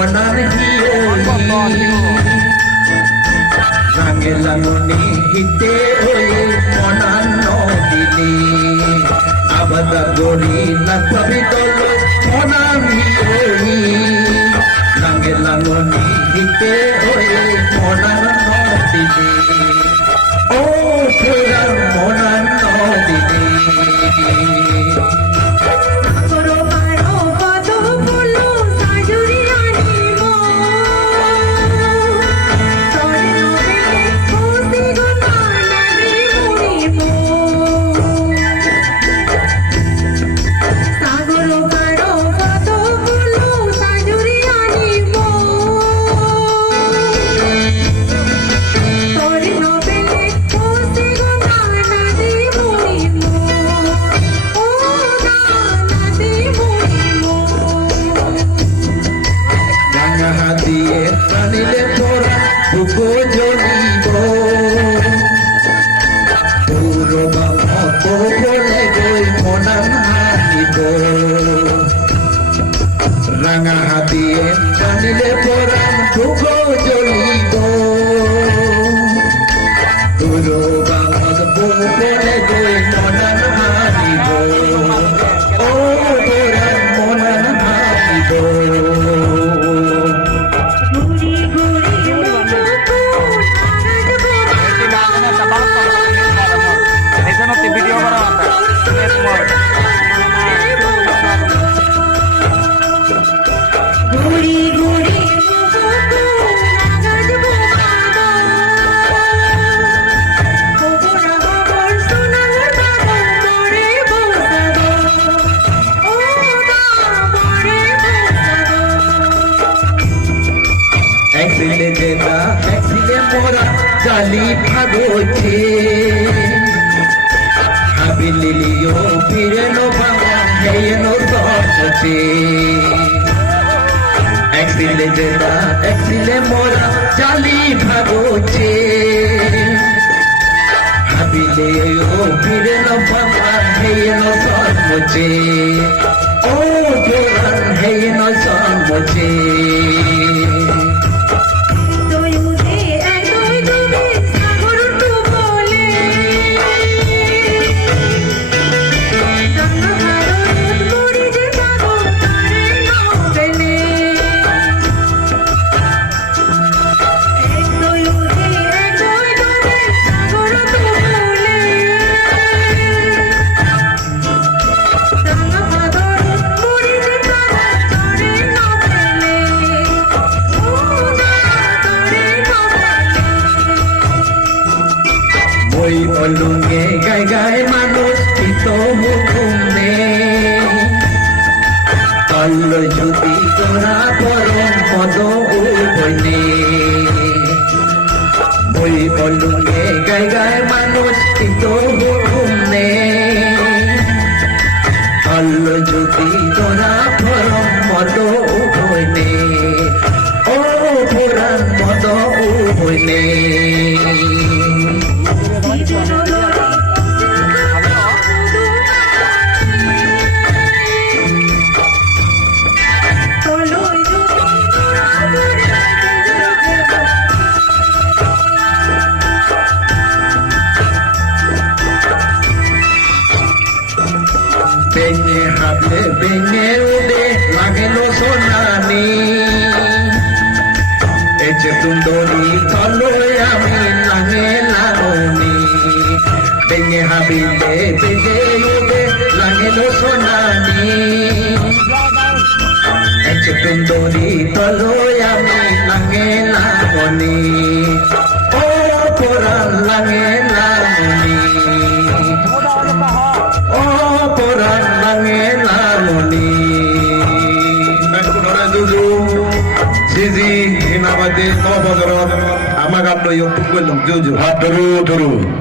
মনার হিয়নি রাঙে লাঙনি হিতে মনার নদিনী আবাদা গড়ি না কবি দল মনার হিয়নি রাঙে লাঙনি হিতে মনার নদিনী ও পুরার মনার নদিনী দিয়ে টানিলে তোরা বুকো জ্বলিব পুরো বাপ বলে গই মনান হারিব রাঙা হাতিয়ে টানিলে তোরা বুকো জ্বলিব পুরো বাপ বলে গই মনান হারিব ও তোরা মনান হারিব ভিডিও করা একদিলে যেটা একদিলে মোরা জালি ভাগছে হাবিলিও ফিরে নো ভাঙা হেয়ে নো সহজে একদিলে যেটা একদিলে মোরা জালি ভাগছে হাবিলিও ফিরে নো ভাঙা হেয়ে নো সহজে ও জোরান হেয়ে নো সহজে ওই অলুঙ্গে গায় গায় মানুষ পিত মুখুমে তল্ল যদি তোরা পরম পদ উঠনে ওই অলুঙ্গে গায় গায় মানুষ পিত মুখুমে তল্ল যদি তোরা পরম পদ উঠনে ও পুরাণ পদ উঠনে বেঙে হাতে বেঙে উড়ে লাগেলো সোনানি এই যে সুন্দরী তলয় আমি লাগে লাগনি বেঙে হাবিলে বেঙে উড়ে লাগেলো সোনানি এই যে সুন্দরী তলয় আমি লাগে লাগনি ও পরাণ লাগে লাগনি ও পরাণ লাগে লাগনি Zizi, hinabade, no bagaron, amagaplo yung tukul ng Jojo. Turu.